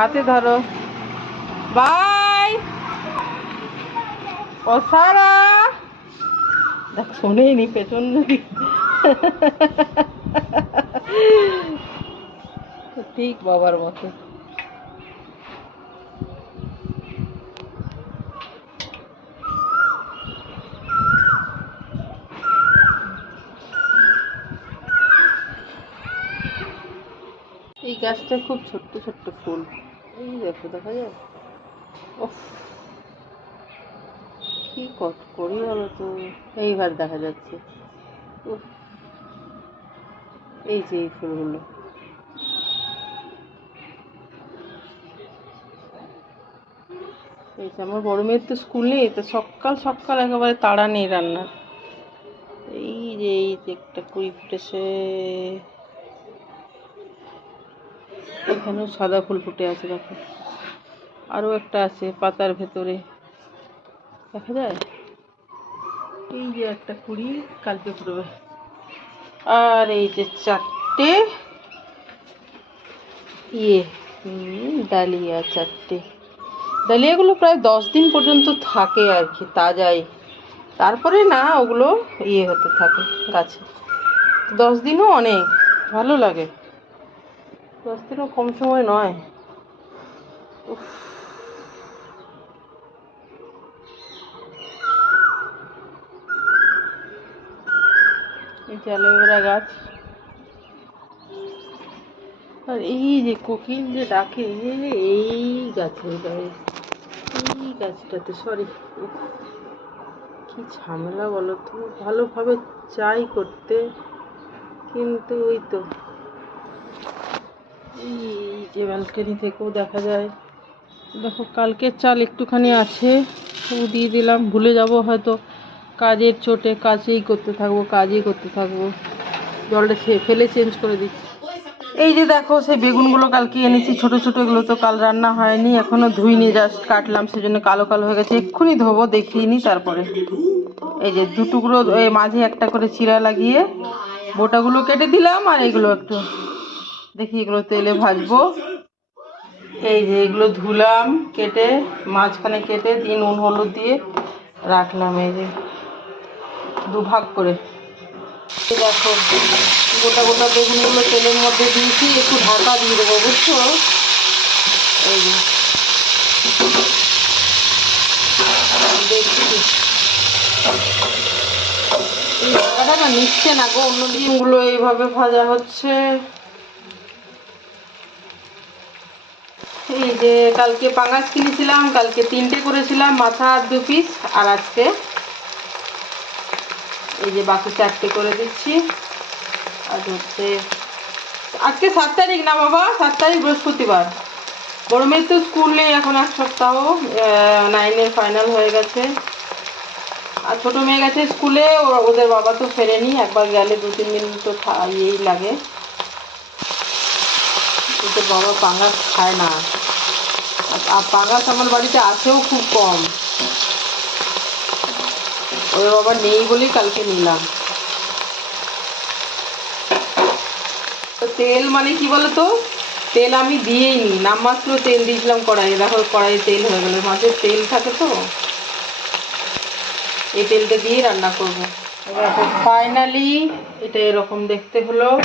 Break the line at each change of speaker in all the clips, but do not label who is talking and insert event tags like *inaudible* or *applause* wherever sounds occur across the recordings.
হাতে ধরো। বাই। ও সারা। দেখ, শোনেই নি, পেছন ঠিক বাবার মতো। এই গাছটা খুব ছোট্ট ছোট্ট ফুল। এই দেখো দেখা যায় কি কত করি বলো তো এইবার দেখা যাচ্ছে এই যে এই ফুলগুলো এই যে আমার বড় মেয়ের তো স্কুল, তো সকাল সকাল একেবারে তাড়া নেই রান্না এই যে এই যে একটা কুড়ি ফুটেছে। এখানেও সাদা ফুল ফুটে আছে, দেখো। আরও একটা আছে পাতার ভেতরে। দেখা যায়? এই যে একটা কুড়ি, কালকে ফুটবে। আর এই যে চারটে ইয়ে ডালিয়া চারটে। ডালিয়াগুলো প্রায় দশ দিন পর্যন্ত থাকে আর কি, তাজাই। তারপরে না, ওগুলো ইয়ে হতে থাকে গাছে। দশ দিনও অনেক, ভালো লাগে। দশ দিনও কম সময় নয়। উফ। গাছ। আর এই যে কোকিল যে ডাকে, এই গাছের গায়ে। এই গাছটাতে সরি কি ঝামেলা বলো তো? ভালোভাবে চাই করতে। কিন্তু ওই তো এই যে ব্যালকানি থেকেও দেখা যায়। দেখো, কালকের চাল একটুখানি আছে, ও দিয়ে দিলাম। ভুলে যাব হয়তো। কাজের চোটে কাজেই করতে থাকব, কাজই করতে থাকব। জলটা ফেলে চেঞ্জ করে দিচ্ছি। এই যে দেখো, সেই বেগুনগুলো কালকে এনেছি, ছোট ছোট, এগুলো তো কাল রান্না হয়নি, এখনও ধুইনি জাস্ট কাটলাম, সেজন্য কালো কালো হয়ে গেছে। এক্ষুনি ধোবো দেখিনি তারপরে। এই যে দু টুকরো মাঝে একটা করে চিরা লাগিয়ে বোটাগুলো কেটে দিলাম, আর এগুলো একটু দেখি এগুলো তেলে ভাজবো। এই যে এগুলো ধুলাম, কেটে, মাঝখানে কেটে দিয়ে নুন, হলুদ দিয়ে রাখলাম এই যে দুভাগ করে। দেখো, গোটা গোটা বেগুনগুলো তেলের মধ্যে দিয়েছি, একটু ঢাকা দিয়ে দেবো, বুঝছ? এই যে। দেখছি। এই ঢাকাটা না নিচ্ছে না গো অন্য ডিমগুলো এইভাবে ভাজা হচ্ছে। এই যে কালকে পাঙাশ কিনেছিলাম, কালকে তিনটে করেছিলাম, মাথা দু পিস আর আজকে এই যে বাকি চারটে করে দিচ্ছি। আর হচ্ছে, আজকে সাত তারিখ না বাবা, সাত তারিখ বৃহস্পতিবার। বড় মেয়ের তো স্কুল নেই এখন এক সপ্তাহ নাইনের ফাইনাল হয়ে গেছে। আর ছোটো মেয়ে গেছে স্কুলে ওদের বাবা তো ফেরেনি, একবার গেলে দু তিন দিন তো ইয়েই লাগে। ওদের বাবা পাঙ্গাস খায় না। আর- পাঙ্গাস আমার বাড়িতে আসেও খুব কম। ওদের বাবা নেই বলেই কালকে নিলাম। তো তেল মানে কি বলতো? তেল আমি দিয়েই নি, নামমাত্র তেল দিয়েছিলাম কড়াইয়ে। দেখো, কড়াইয়ে তেল হয়ে গেল। মাছের তেল থাকে তো। এই তেলটা দিয়ে রান্না করব। ফাইনালি এটা এরকম দেখতে হলো।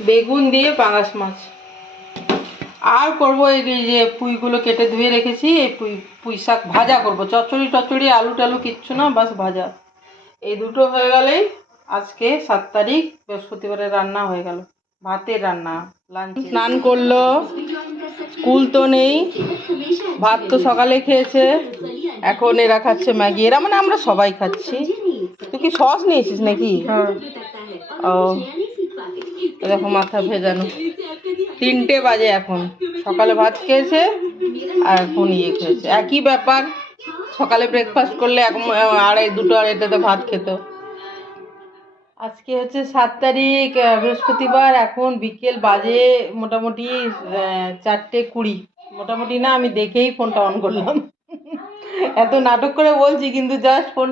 বেগুন দিয়ে পাঙাশ মাছ। আর করব এই যে- পুঁইগুলো কেটে ধুয়ে রেখেছি এই পুঁই পুঁই শাক ভাজা করব। চচ্চড়ি টচ্চড়ি আলু টালু কিচ্ছু না বাস ভাজা। এই দুটো হয়ে গেলেই আজকে সাত তারিখ বৃহস্পতিবারের রান্না হয়ে গেল। ভাতের রান্না লাঞ্চ স্নান করল স্কুল তো নেই ভাত তো সকালে খেয়েছে এখন এরা খাচ্ছে ম্যাগি। এরা মানে আমরা সবাই খাচ্ছি। তুই কি সস নিয়েছিস নাকি? ও এ দেখো মাথা ভেজানো। তিনটে বাজে এখন। সকালে ভাত খেয়েছে আর এখন ইয়ে খেয়েছে। একই ব্যাপার, সকালে ব্রেকফাস্ট করলে এখন আড়াই, দুটো আড়াইটাতে ভাত খেত। আজকে হচ্ছে সাত তারিখ বৃহস্পতিবার, এখন বিকেল বাজে মোটামুটি চারটে কুড়ি। মোটামুটি না, আমি দেখেই ফোনটা অন করলাম। এত নাটক করে বলছি, কিন্তু জাস্ট ফোন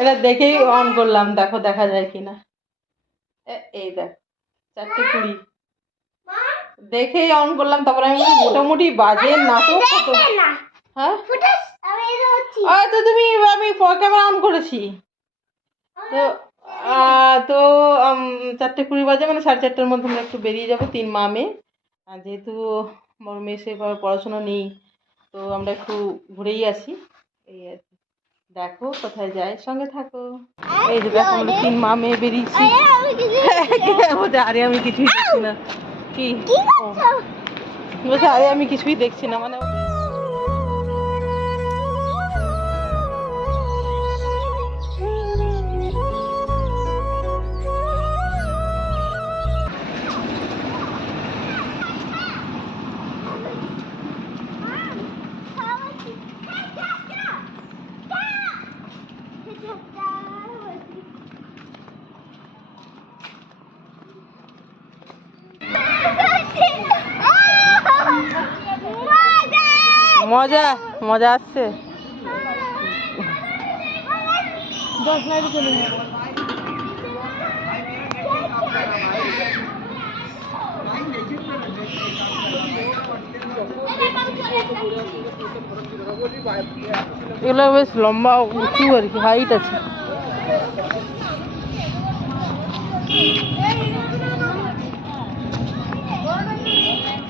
এটা দেখেই অন করলাম, দেখো দেখা যায় কিনা। এই দেখ, চারটে কুড়ি। দেখেই অন করলাম তারপরে আমি মোটামুটি বাজে নাটক হ্যাঁ? তো তুমি আমি ক্যামেরা অন করেছি। তো তো চারটে কুড়ি বাজে মানে সাড়ে চারটের মধ্যে আমরা একটু বেরিয়ে যাব তিন মা মেয়ে। যেহেতু বড় মেয়ে সেভাবে পড়াশোনা নেই তো আমরা একটু ঘুরেই আসি। এই আর কি। দেখো কোথায় যায়। সঙ্গে থাকো। এই যে দেখো আমরা তিন মা মেয়ে বেরিয়েছি। আরে আমি কিছুই *laughs* দেখছি না। কি? আরে আমি কিছুই দেখছি না মানে মজা মজা আসছে। এগুলো বেশ লম্বা, উঁচু আর কি হাইট আছে।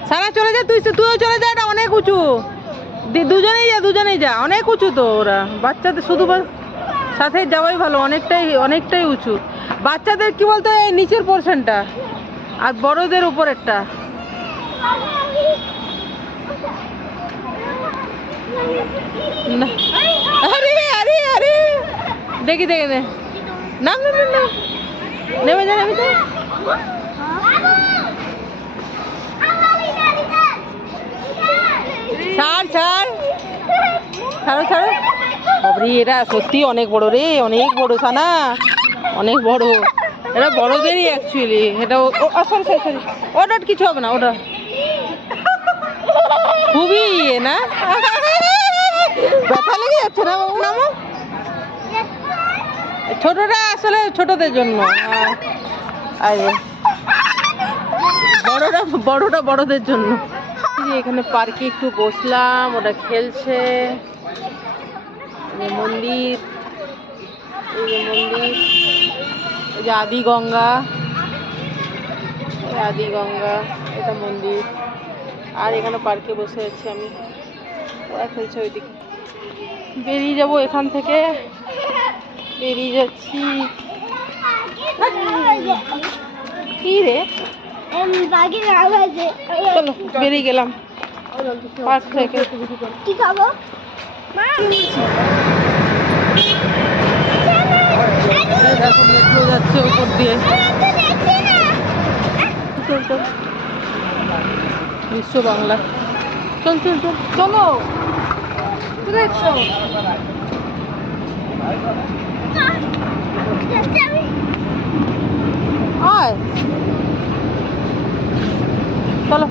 সারা চলে যা, তুই তুইও চলে যা, এটা অনেক উঁচু। দুজনেই যা দুজনেই যা। অনেক উঁচু তো ওরা। বাচ্চাদের শুধু সাথে যাওয়াই ভালো অনেকটাই অনেকটাই উঁচু। বাচ্চাদের কি বলতো এই নিচের পোর্শনটা আর বড়দের উপরেরটা। না। আরে আরে দেখি দেখি দে। নাম নাম নাম, ছাড় ছাড়। ছাড়ো ছাড়ো। বাবরি এরা সত্যি অনেক বড় রে, অনেক বড় সানা, অনেক বড়। এটা বড়দেরই অ্যাকচুয়ালি এটা সরি সরি সরি কিছু হবে না ওটা খুবই ইয়ে না? ব্যথা লেগে যাচ্ছে না, বাবু নামো ছোটটা আসলে ছোটদের জন্য। বড়টা বড়টা বড়দের জন্য। এখানে পার্কে একটু বসলাম ওটা খেলছে। যে মন্দির এই যে মন্দির এই যে আদি গঙ্গা আদি গঙ্গা এটা মন্দির। আর এখানে পার্কে বসে আছি আমি। ওরা খেলছে ওইদিকে। বেরিয়ে যাব এখান থেকে। বেরিয়ে যাচ্ছি। কি রে? চলো বেরিয়ে গেলাম। পার্ক থেকে।
কি খাব?
যাচ্ছে উপর দিয়ে বিশ্ব বাংলা চল চল চল চলো? আয় চলো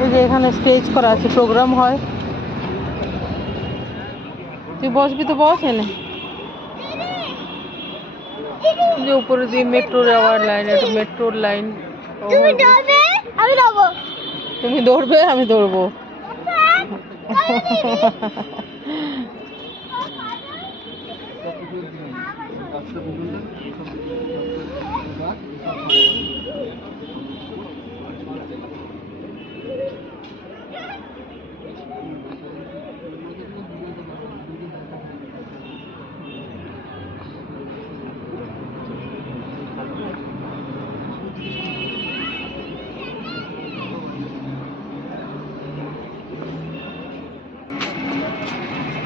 এই যে এখানে স্টেজ করা আছে প্রোগ্রাম হয় তুই বসবি তো বস এনে যে উপরে যে মেট্রো যাওয়ার লাইন একটা মেট্রোর লাইন
তুমি দৌড়বে আমি দৌড়বো। *laughs*
Thank you.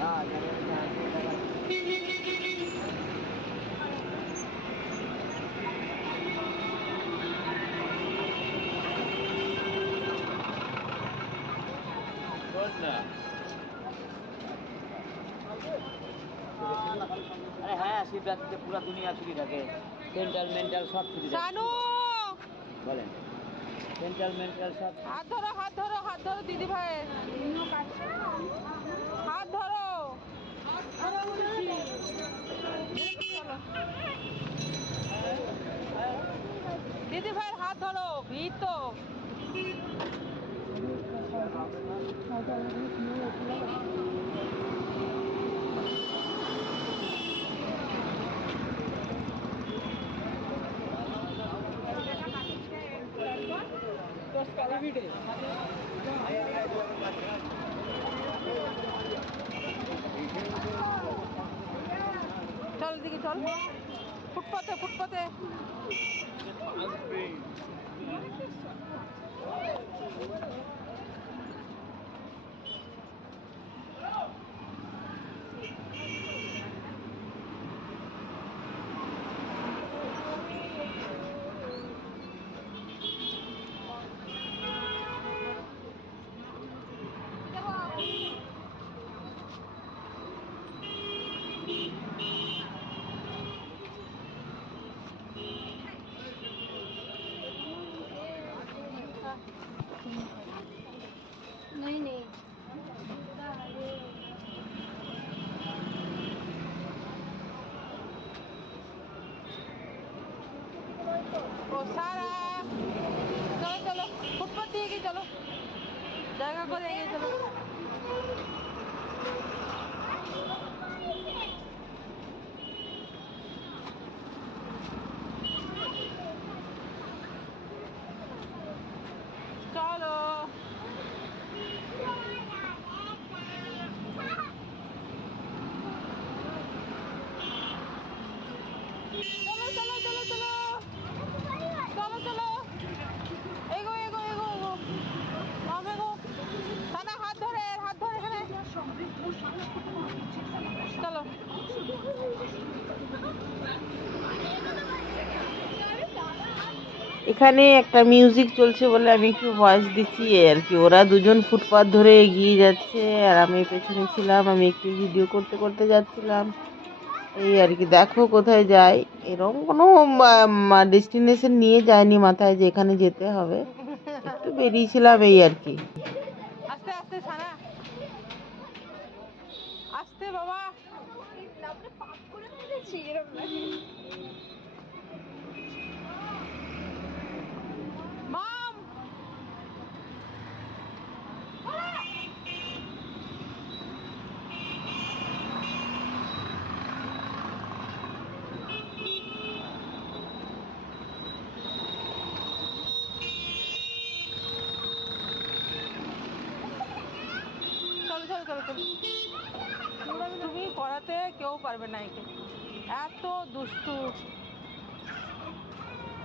아, 네, 내려오지 않습니다.
আরে হ্যাঁ শিবরাত্রিতে পুরো দুনিয়া ছুটি থাকে সেন্ট্রাল মেন্টাল সব ছুটি থাকে
সানু!
বলেন সেন্ট্রাল মেন্টাল সব
হাত ধরো হাত ধরো হাত ধরো দিদি ভাইয়ের হাত ধরো দিদি ভাইয়ের হাত ধরো ভিড় তো চল দিকে চল ফুটপাতে ফুটপাতে
नहीं
এখানে একটা মিউজিক চলছে বলে আমি একটু ভয়েস দিচ্ছি আর কি। ওরা দুজন ফুটপাথ ধরে এগিয়ে যাচ্ছে আর আমি পেছনে ছিলাম আমি একটু ভিডিও করতে করতে যাচ্ছিলাম। এই আর কি দেখো কোথায় যাই এরকম কোনো ডেস্টিনেশন নিয়ে যায়নি মাথায় যে এখানে যেতে হবে। একটু বেরিয়েছিলাম এই আর কি। আস্তে আস্তে সানা আস্তে বাবা চলো চলো চলো চলো তুমি কেউ পারবে না একে। এত দুষ্টু।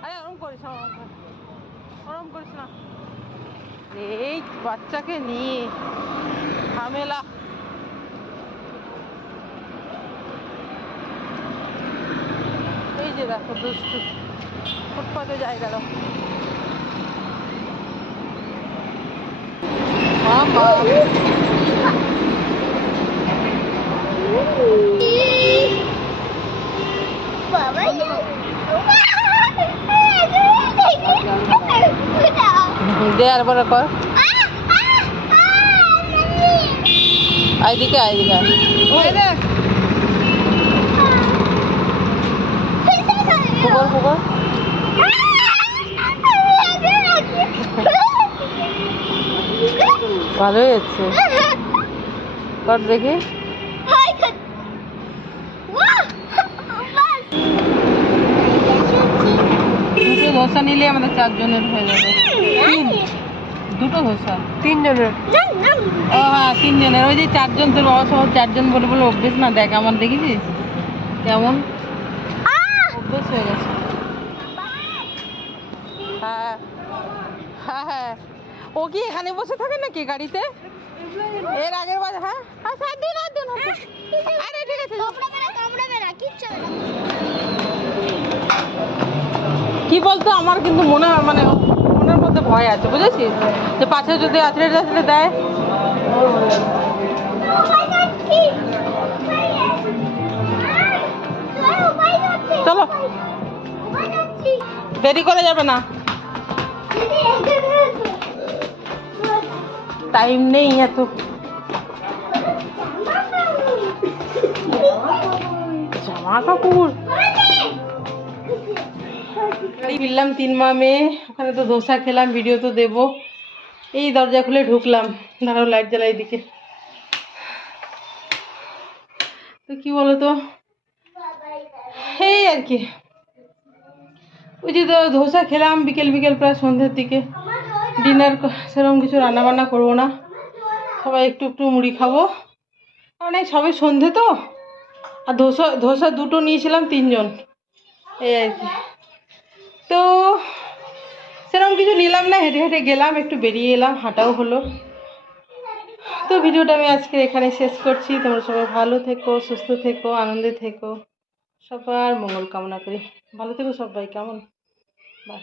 আরে, ওরম করিস ওরম করিস না। এই বাচ্চাকে নিয়ে ঝামেলা। এই যে দেখো, দুষ্টু। ফুটপাতে যাই গেল। মামা দেয়ার পরে কর। আইদিকে আইদিকে পুকুর পুকুর। ভালোই আছে কর দেখি। ধোসা নিলে আমাদের চারজনের হয়ে যাবে। দুটো ধোসা তিনজনের। ও হ্যাঁ তিনজনের। ওই যে চারজন তোর বাবা সহ চারজন বলে বলে অভ্যেস না দেখ আমার দেখেছিস কেমন? অভ্যেস হয়ে গেছে। হ্যাঁ হ্যাঁ হ্যাঁ। ও কি এখানে বসে থাকে নাকি গাড়িতে? এর আগের বার হ্যাঁ? আচ্ছা আর দিন আর দিন আরে ঠিক আছে
কামড়াবে না কামড়াবে না কিচ্ছু না।
কি বলতো, আমার কিন্তু মনে হয় মানে মনের মধ্যে ভয় আছে, বুঝেছিস যে পাশে যদি আছড়ে টাছড়ে দেয়। চলো দেরি করে যাবে না। টাইম নেই এত জামা কাপড় এই ফিরলাম তিন মা মেয়ে, ওখানে তো ধোসা খেলাম ভিডিও তো দেবো। এই দরজা খুলে ঢুকলাম, দাঁড়াও লাইট জ্বালাই দিকে তো কি বলো তো এই আর কি। ওই যে তো ধোসা খেলাম, বিকেল বিকেল প্রায় সন্ধ্যের দিকে। ডিনার সেরকম কিছু রান্না বান্না করব না। সবাই একটু একটু মুড়ি খাব। কারণ এই সবে সন্ধে তো। আর ধোসা ধোসা দুটো নিয়েছিলাম তিনজন। এই আর কি। তো সেরকম কিছু নিলাম না, হেঁটে হেঁটে গেলাম, একটু বেরিয়ে এলাম, হাঁটাও হলো। তো ভিডিওটা আমি আজকে এখানে শেষ করছি। তোমরা সবাই ভালো থেকো, সুস্থ থেকো, আনন্দে থেকো। সবার মঙ্গল কামনা করি। ভালো থেকো সবাই, কেমন? বাই